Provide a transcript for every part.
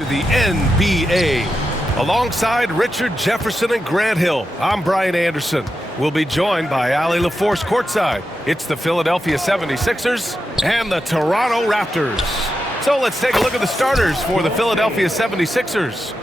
The NBA. Alongside Richard Jefferson and Grant Hill, I'm Brian Anderson. We'll be joined by Allie LaForce courtside. It's the Philadelphia 76ers and the Toronto Raptors. So let's take a look at the starters for the Philadelphia 76ers.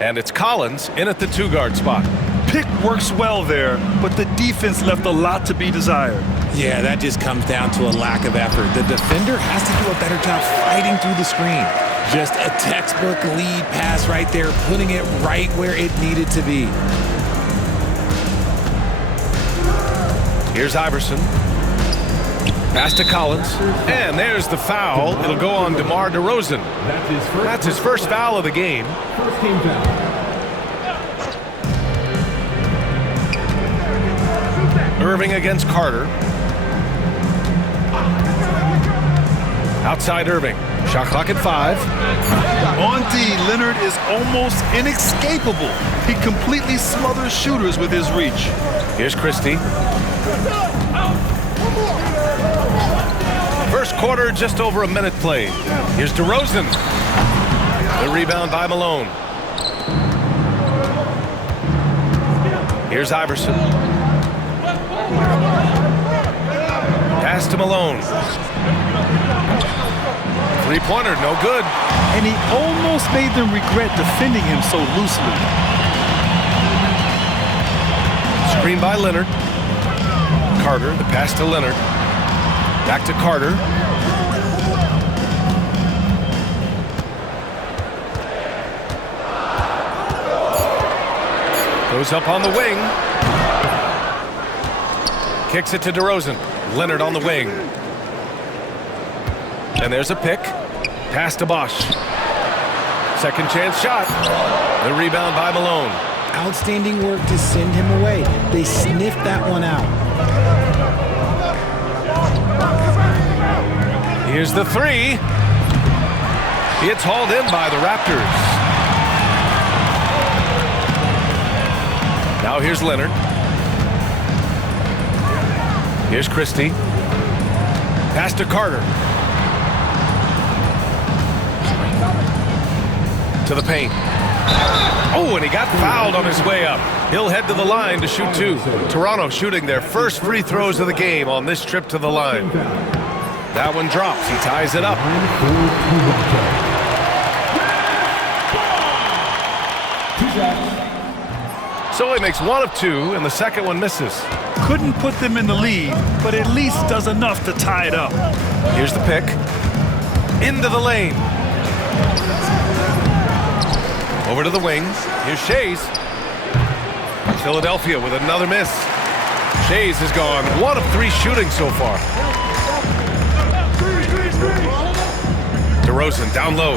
And it's Collins in at the two-guard spot. Pick works well there, but the defense left a lot to be desired. Yeah, that just comes down to a lack of effort. The defender has to do a better job fighting through the screen. Just a textbook lead pass right there, putting it right where it needed to be. Here's Iverson. Pass to Collins. And there's the foul. It'll go on DeMar DeRozan. That's his first foul of the game. First team foul. Irving against Carter. Outside Irving. Shot clock at 5. On D, Leonard is almost inescapable. He completely smothers shooters with his reach. Here's Christie. First quarter, just over a minute played. Here's DeRozan. The rebound by Malone. Here's Iverson. Pass to Malone. Three-pointer, no good. And he almost made them regret defending him so loosely. Screen by Leonard. Carter, the pass to Leonard. Back to Carter. Goes up on the wing. Kicks it to DeRozan. Leonard on the wing. And there's a pick. Pass to Bosch. Second chance shot. The rebound by Malone. Outstanding work to send him away. They sniffed that one out. Here's the three. It's hauled in by the Raptors. Now here's Leonard. Here's Christie. Pass to Carter. To the paint. Oh, and he got fouled on his way up. He'll head to the line to shoot two. Toronto shooting their first free throws of the game on this trip to the line. That one drops. He ties it up. So he makes one of two, and the second one misses. Couldn't put them in the lead, but at least does enough to tie it up. Here's the pick. Into the lane. Over to the wing. Here's Shays. Philadelphia with another miss. Shays has gone 1 of 3 shooting so far. DeRozan down low.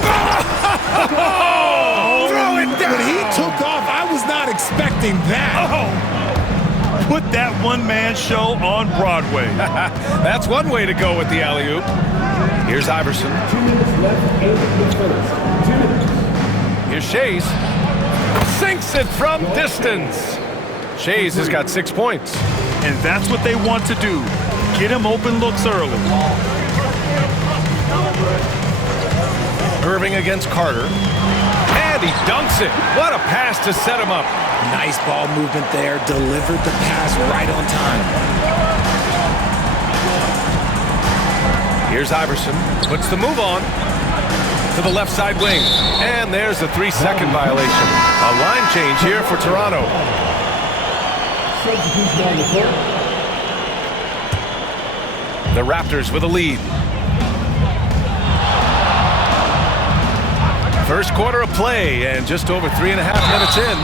Throw it down. When he took off, I was not expecting that. Put that one-man show on Broadway. That's one way to go with the alley-oop. Here's Iverson. 2 minutes left in the first. 2 minutes. Here's Shays. Sinks it from distance. Shays has got 6 points. And that's what they want to do. Get him open looks early. Irving against Carter. And he dunks it. What a pass to set him up. Nice ball movement there. Delivered the pass right on time. Here's Iverson. Puts the move on. To the left side wing. And there's a 3-second violation. A line change here for Toronto. Substitution on the court. The Raptors with a lead. First quarter of play, and just over 3.5 minutes in.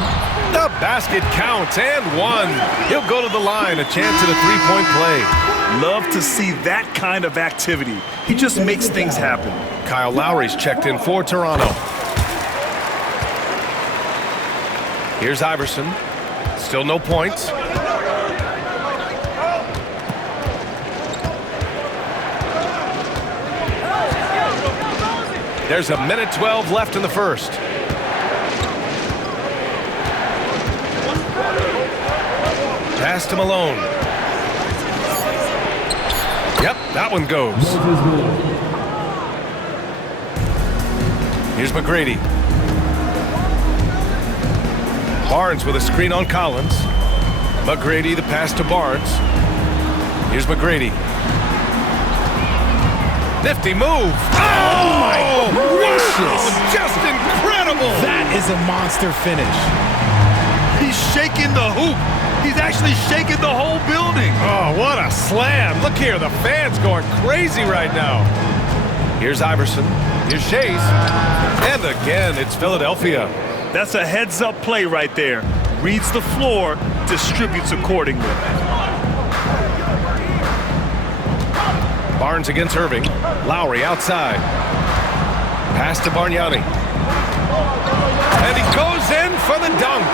The basket counts, and one. He'll go to the line, a chance at a three-point play. Love to see that kind of activity. He just makes things happen. Kyle Lowry's checked in for Toronto. Here's Iverson. Still no points. There's a minute 12 left in the first. Pass to Malone. Yep, that one goes. Here's McGrady. Barnes with a screen on Collins. McGrady the pass to Barnes. Here's McGrady. Nifty move. Oh my gracious. Just incredible. That is a monster finish. He's shaking the hoop. He's actually shaking the whole building. Oh, what a slam. Look here, the fans going crazy right now. Here's Iverson. Here's Shays. And again, it's Philadelphia. That's a heads-up play right there. Reads the floor, distributes accordingly. Barnes against Irving. Lowry outside. Pass to Bargnani. And he goes in for the dunk.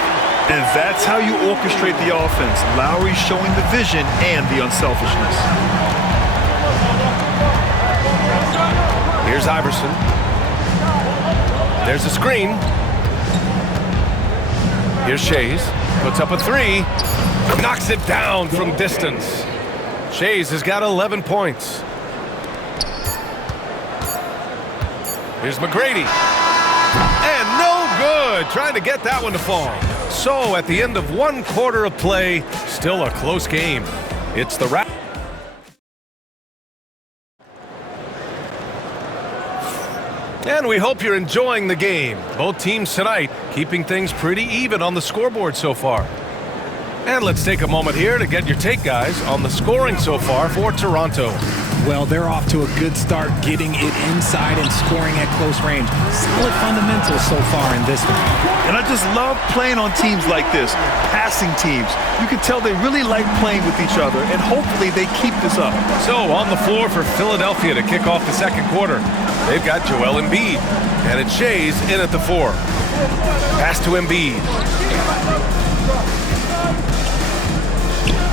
And that's how you orchestrate the offense. Lowry showing the vision and the unselfishness. Here's Iverson. There's a screen. Here's Shays. Puts up a three. Knocks it down from distance. Shays has got 11 points. Here's McGrady. And no good. Trying to get that one to fall. So at the end of one quarter of play, still a close game. It's the wrap. And we hope you're enjoying the game. Both teams tonight keeping things pretty even on the scoreboard so far. And let's take a moment here to get your take, guys, on the scoring so far for Toronto. Well, they're off to a good start getting it inside and scoring at close range. Solid fundamentals so far in this one. And I just love playing on teams like this, passing teams. You can tell they really like playing with each other, and hopefully they keep this up. So on the floor for Philadelphia to kick off the second quarter, they've got Joel Embiid, and it's Shays in at the 4. Pass to Embiid.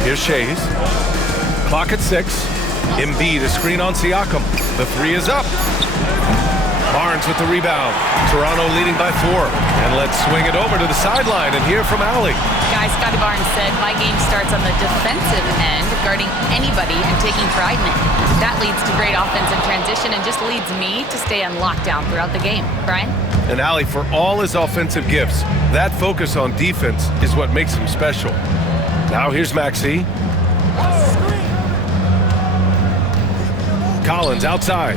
Here's Shays. Clock at 6. Embiid, a screen on Siakam. The 3 is up. Barnes with the rebound. Toronto leading by 4. And let's swing it over to the sideline and hear from Allie. Guys, Scotty Barnes said, my game starts on the defensive end, guarding anybody and taking pride in it. That leads to great offensive transition and just leads me to stay on lockdown throughout the game. Brian? And Allie, for all his offensive gifts, that focus on defense is what makes him special. Now here's Maxey. Collins outside.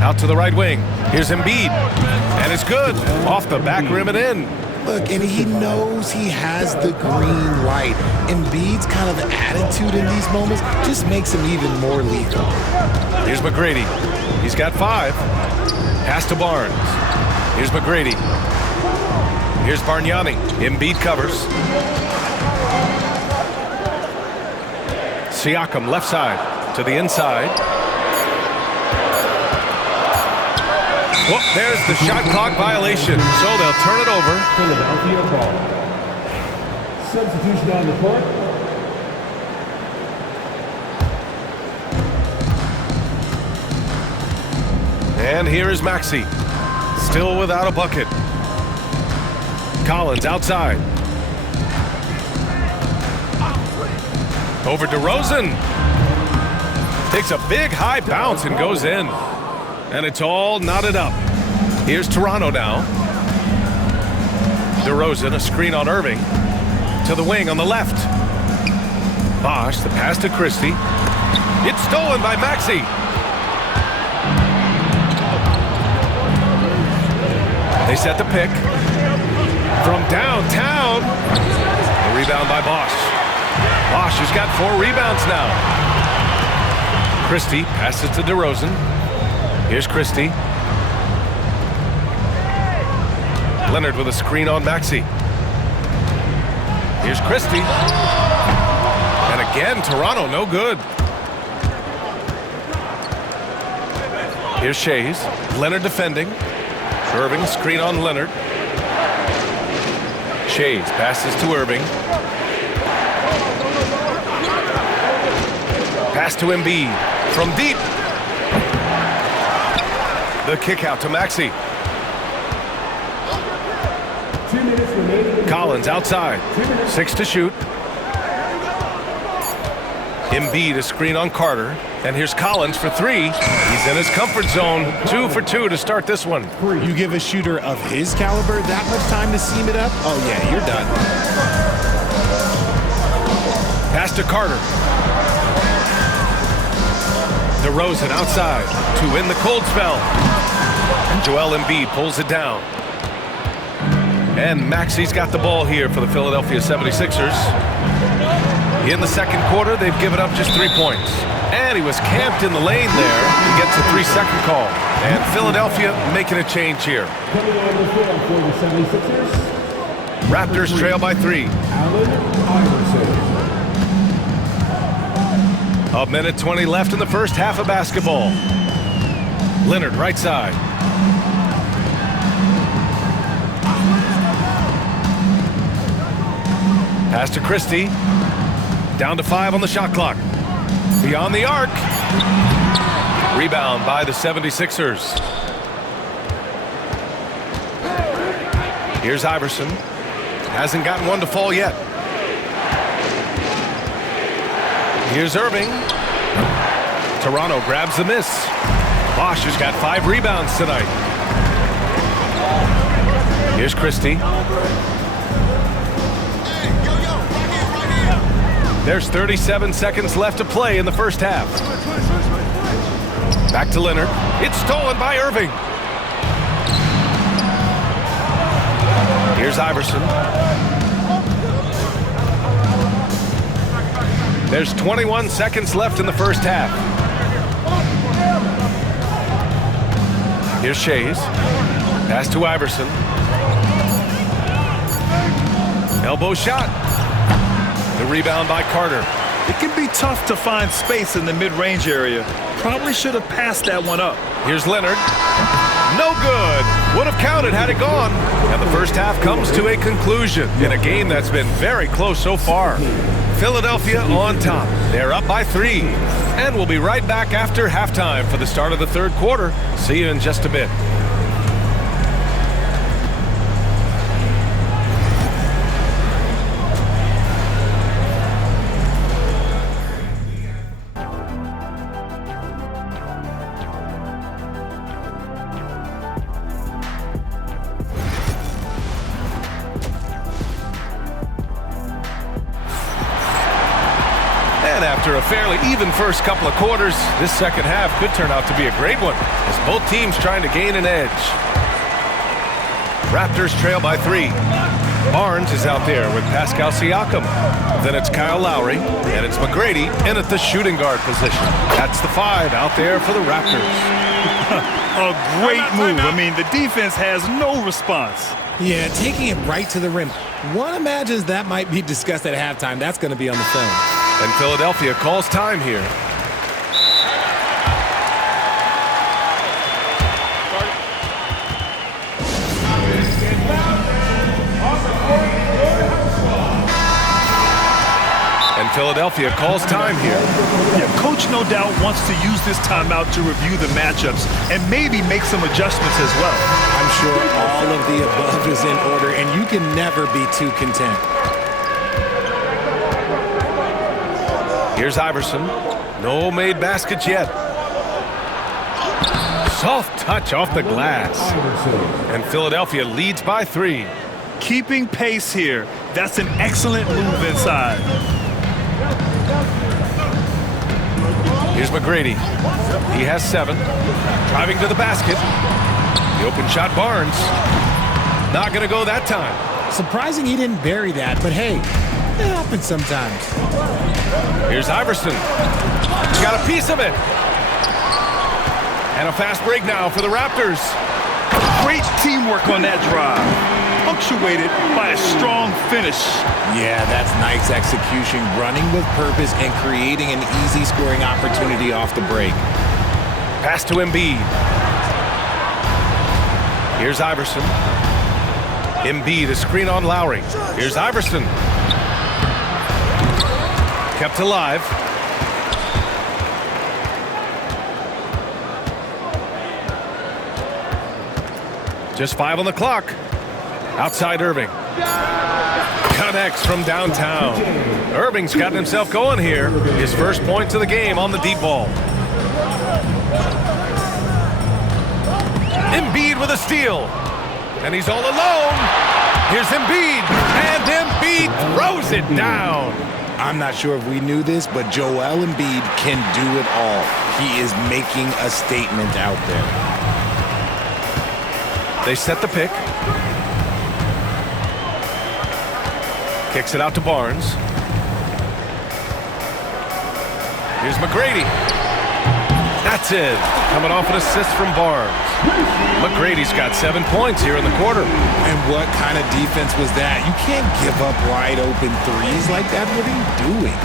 Out to the right wing. Here's Embiid. And it's good. Off the back rim and in. Look, and he knows he has the green light. Embiid's kind of attitude in these moments just makes him even more lethal. Here's McGrady. He's got 5. Pass to Barnes. Here's McGrady. Here's Bargnani. Embiid covers. Siakam left side to the inside. Well, there's the shot clock violation, so they'll turn it over. Philadelphia ball. Substitution on the court. And here is Maxey. Still without a bucket. Collins outside. Over DeRozan. Takes a big high bounce and goes in. And it's all knotted up. Here's Toronto now. DeRozan, a screen on Irving. To the wing on the left. Bosch, the pass to Christie. It's stolen by Maxey. They set the pick. From downtown. A rebound by Bosch. Bosch has got 4 rebounds now. Christie passes to DeRozan. Here's Christie. Leonard with a screen on Maxey. Here's Christie. And again, Toronto no good. Here's Shays. Leonard defending. Irving, screen on Leonard. Shays passes to Irving. Pass to Embiid. From deep. The kick out to Maxey. 2 minutes remaining. Collins outside. 6 to shoot. Embiid, a screen on Carter. And here's Collins for three. He's in his comfort zone. 2 for 2 to start this one. You give a shooter of his caliber that much time to seam it up? Oh, yeah, you're done. Pass to Carter. DeRozan outside to win the cold spell. And Joel Embiid pulls it down. And Maxi's got the ball here for the Philadelphia 76ers. In the second quarter, they've given up just 3 points. And he was camped in the lane there. He gets a 3-second call. And Philadelphia making a change here. Coming on the field for the 76ers, Raptors trail by 3. Allen Iverson. A minute 20 left in the first half of basketball. Leonard right side. Pass to Christie. Down to 5 on the shot clock. Beyond the arc. Rebound by the 76ers. Here's Iverson. Hasn't gotten one to fall yet. Here's Irving. Toronto grabs the miss. Bosch has got 5 rebounds tonight. Here's Christie. There's 37 seconds left to play in the first half. Back to Leonard. It's stolen by Irving. Here's Iverson. There's 21 seconds left in the first half. Here's Shays. Pass to Iverson. Elbow shot. The rebound by Carter. It can be tough to find space in the mid-range area. Probably should have passed that one up. Here's Leonard. No good. Would have counted had it gone. And the first half comes to a conclusion in a game that's been very close so far. Philadelphia on top. They're up by 3. And we'll be right back after halftime for the start of the third quarter. See you in just a bit. After a fairly even first couple of quarters, this second half could turn out to be a great one as both teams trying to gain an edge. Raptors trail by 3. Barnes is out there with Pascal Siakam. Then it's Kyle Lowry, and it's McGrady in at the shooting guard position. That's the 5 out there for the Raptors. A great move. I mean, the defense has no response. Yeah, taking it right to the rim. One imagines that might be discussed at halftime. That's going to be on the film. And Philadelphia calls time here. And Philadelphia calls time here. Yeah, coach no doubt wants to use this timeout to review the matchups and maybe make some adjustments as well. I'm sure all of the above is in order, and you can never be too content. Here's Iverson. No made baskets yet. Soft touch off the glass. And Philadelphia leads by 3. Keeping pace here. That's an excellent move inside. Here's McGrady. He has 7. Driving to the basket. The open shot, Barnes. Not going to go that time. Surprising he didn't bury that, but hey, it happens sometimes. Here's Iverson. He's got a piece of it. And a fast break now for the Raptors. Great teamwork on that drive. Punctuated by a strong finish. Yeah, that's nice execution, running with purpose and creating an easy scoring opportunity off the break. Pass to Embiid. Here's Iverson. Embiid, a screen on Lowry. Here's Iverson. Kept alive. Just 5 on the clock. Outside Irving. Connects from downtown. Irving's gotten himself going here. His first points of the game on the deep ball. with a steal. And he's all alone. Here's Embiid. And Embiid throws it down. I'm not sure if we knew this, but Joel Embiid can do it all. He is making a statement out there. They set the pick. Kicks it out to Barnes. Here's McGrady. That's it. Coming off an assist from Barnes. McGrady's got 7 points here in the quarter. And what kind of defense was that? You can't give up wide open threes like that. What are you doing?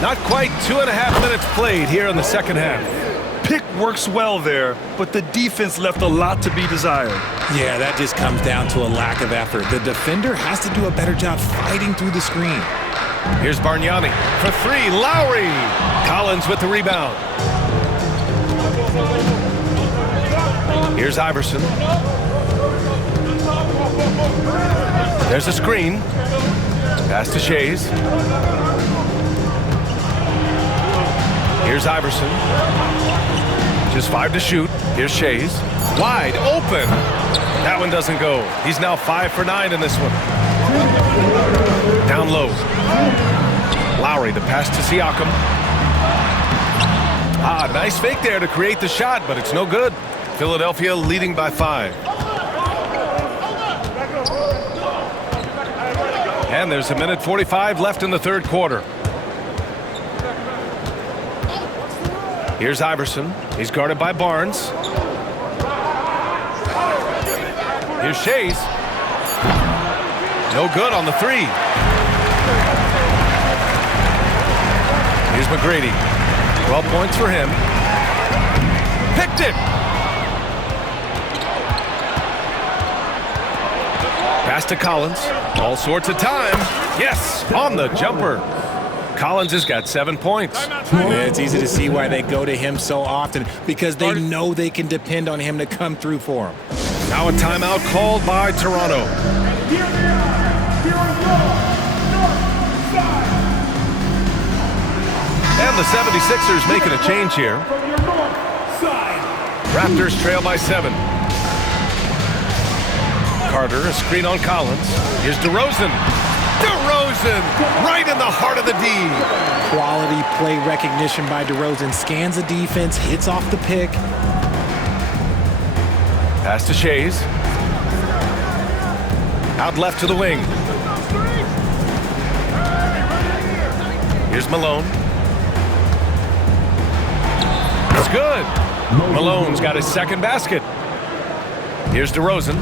Not quite 2.5 minutes played here in the second half. Pick works well there, but the defense left a lot to be desired. Yeah, that just comes down to a lack of effort. The defender has to do a better job fighting through the screen. Here's Bargnani for three. Lowry. Collins with the rebound. Here's Iverson. There's a screen. Pass to Shays. Here's Iverson. Just 5 to shoot. Here's Shays. Wide open. That one doesn't go. He's now 5 for 9 in this one. Down low. Lowry, the pass to Siakam. Nice fake there to create the shot, but it's no good. Philadelphia leading by 5. And there's 1:45 left in the third quarter. Here's Iverson. He's guarded by Barnes. Here's Shays. No good on the three. Here's McGrady. 12 points for him. Picked it. Pass to Collins. All sorts of time. Yes, on the jumper. Collins has got 7 points. Yeah, it's easy to see why they go to him so often, because they know they can depend on him to come through for them. Now a timeout called by Toronto. And the 76ers making a change here. Raptors trail by 7. Carter, a screen on Collins. Here's DeRozan. DeRozan, right in the heart of the D. Quality play recognition by DeRozan. Scans the defense, hits off the pick. Pass to Shays. Out left to the wing. Here's Malone. It's good. Malone's got his second basket. Here's DeRozan.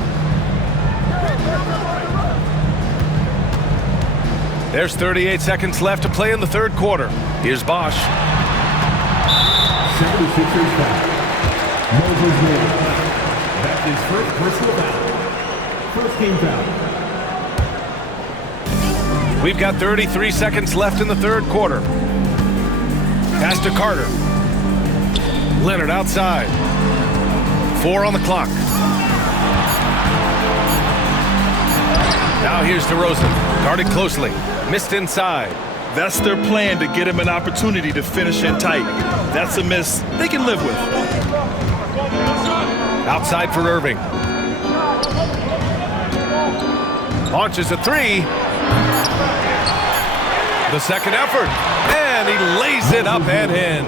There's 38 seconds left to play in the third quarter. Here's Bosch. 76ers foul. Moses Moody. That's his first personal foul. First team foul. We've got 33 seconds left in the third quarter. Pass to Carter. Leonard outside. 4 on the clock. Now here's DeRozan. Guarded closely. Missed inside. That's their plan, to get him an opportunity to finish in tight. That's a miss they can live with. Outside for Irving. Launches a three. The second effort. And he lays it up and in.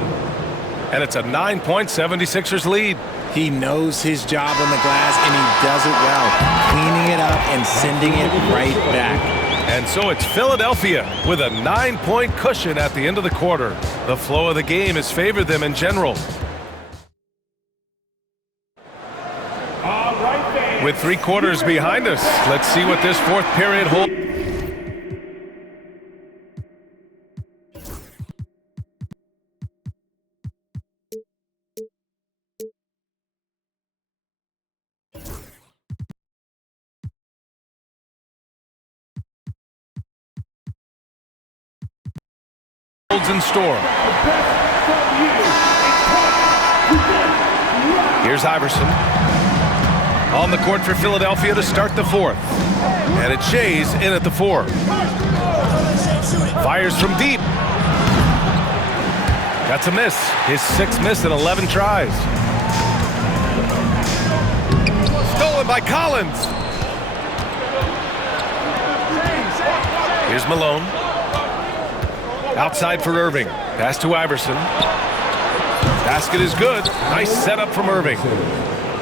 And it's a 9-point 76ers lead. He knows his job on the glass, and he does it well, cleaning it up and sending it right back. And so it's Philadelphia with a 9-point cushion at the end of the quarter. The flow of the game has favored them in general. With 3 quarters behind us, let's see what this fourth period holds. In store. Here's Iverson on the court for Philadelphia to start the fourth, and it's Shays in at the 4. Fires from deep. That's a miss. His 6th miss in 11 tries. Stolen by Collins. Here's Malone. Outside for Irving. Pass to Iverson. Basket is good. Nice setup from Irving.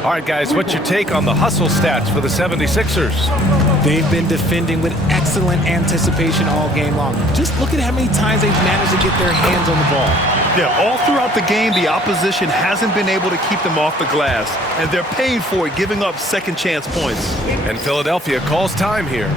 All right, guys, what's your take on the hustle stats for the 76ers? They've been defending with excellent anticipation all game long. Just look at how many times they've managed to get their hands on the ball. Yeah, all throughout the game, the opposition hasn't been able to keep them off the glass, and they're paying for it, giving up second chance points. And Philadelphia calls time here.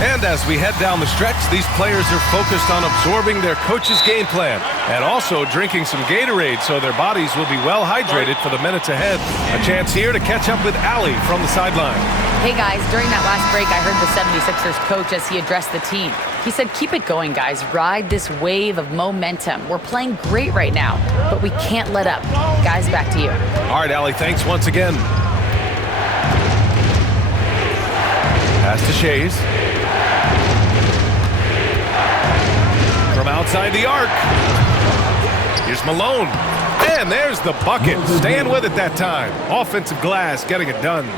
And as we head down the stretch, these players are focused on absorbing their coach's game plan and also drinking some Gatorade so their bodies will be well hydrated for the minutes ahead. A chance here to catch up with Allie from the sideline. Hey guys, during that last break, I heard the 76ers coach as he addressed the team. He said, keep it going, guys. Ride this wave of momentum. We're playing great right now, but we can't let up. Guys, back to you. All right, Allie, thanks once again. Pass to Shays. From outside the arc. Here's Malone. And there's the bucket. Staying with it that time. Offensive glass, getting it done.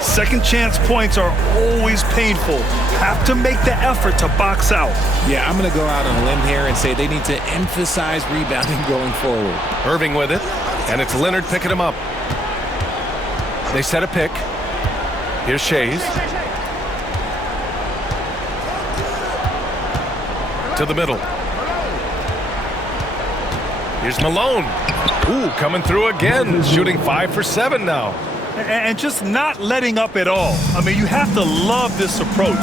Second chance points are always painful. Have to make the effort to box out. Yeah, I'm going to go out on a limb here and say they need to emphasize rebounding going forward. Irving with it. And it's Leonard picking him up. They set a pick. Here's Shays. To the middle. Here's Malone. Ooh, coming through again. Shooting 5 for 7 now. And just not letting up at all. I mean, you have to love this approach.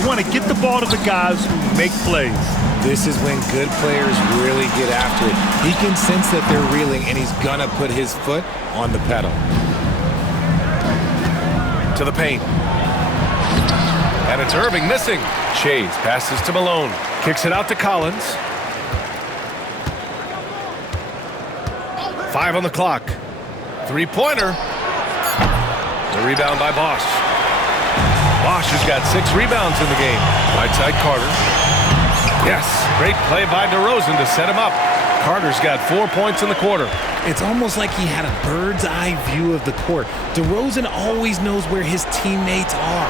You want to get the ball to the guys who make plays. This is when good players really get after it. He can sense that they're reeling, and he's going to put his foot on the pedal. To the paint. And it's Irving missing. Shays passes to Malone. Kicks it out to Collins. 5 on the clock. Three-pointer. The rebound by Bosch. Bosch has got 6 rebounds in the game. Right side Carter. Yes, great play by DeRozan to set him up. Carter's got 4 points in the quarter. It's almost like he had a bird's eye view of the court. DeRozan always knows where his teammates are.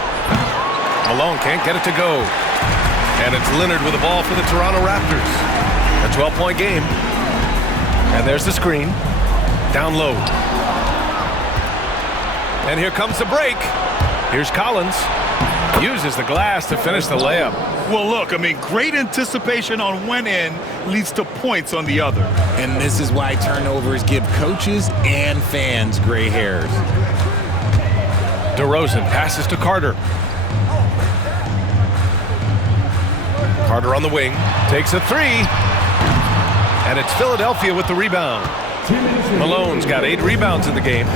Malone can't get it to go. And it's Leonard with the ball for the Toronto Raptors. A 12-point game. And there's the screen. Down low. And here comes the break. Here's Collins. Uses the glass to finish the layup. Well, look, I mean, great anticipation on one end leads to points on the other. And this is why turnovers give coaches and fans gray hairs. DeRozan passes to Carter. Carter on the wing. Takes a 3. And it's Philadelphia with the rebound. Malone's got 8 rebounds in the game.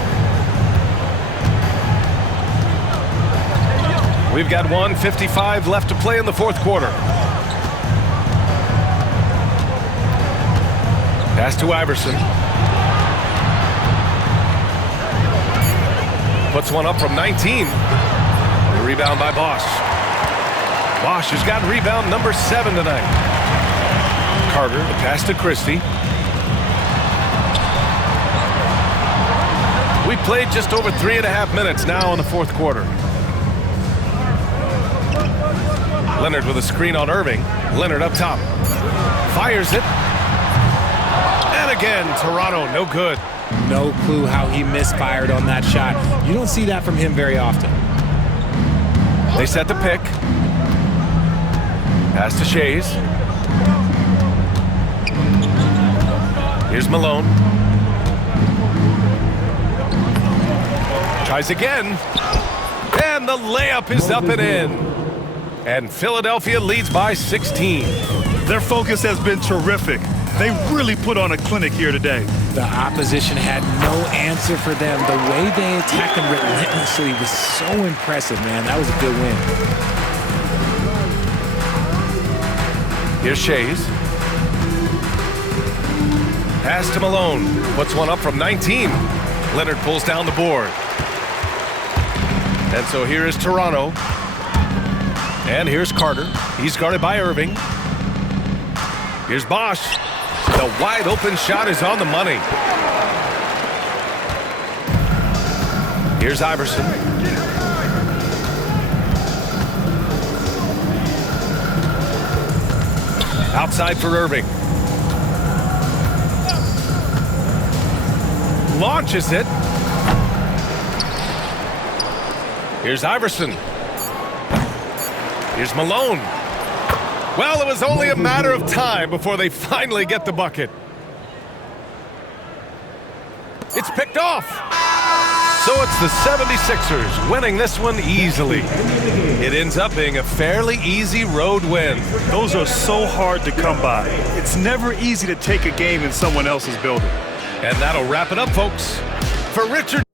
We've got 1:55 left to play in the fourth quarter. Pass to Iverson. Puts one up from 19. The rebound by Bosch. Bosch has got rebound number 7 tonight. Carter, the pass to Christie. We played just over 3.5 minutes now in the fourth quarter. Leonard with a screen on Irving. Leonard up top. Fires it. And again, Toronto, no good. No clue how he misfired on that shot. You don't see that from him very often. They set the pick. Pass to Shays. Here's Malone. Tries again. And the layup is up and in. And Philadelphia leads by 16. Their focus has been terrific. They really put on a clinic here today. The opposition had no answer for them. The way they attacked them relentlessly was so impressive, man. That was a good win. Here's Shays. Pass to Malone. Puts one up from 19. Leonard pulls down the board. And so here is Toronto. And here's Carter. He's guarded by Irving. Here's Bosch. The wide open shot is on the money. Here's Iverson. Outside for Irving. Launches it. Here's Iverson. Here's Malone. Well, it was only a matter of time before they finally get the bucket. It's picked off. So it's the 76ers winning this one easily. It ends up being a fairly easy road win. Those are so hard to come by. It's never easy to take a game in someone else's building. And that'll wrap it up, folks. For Richard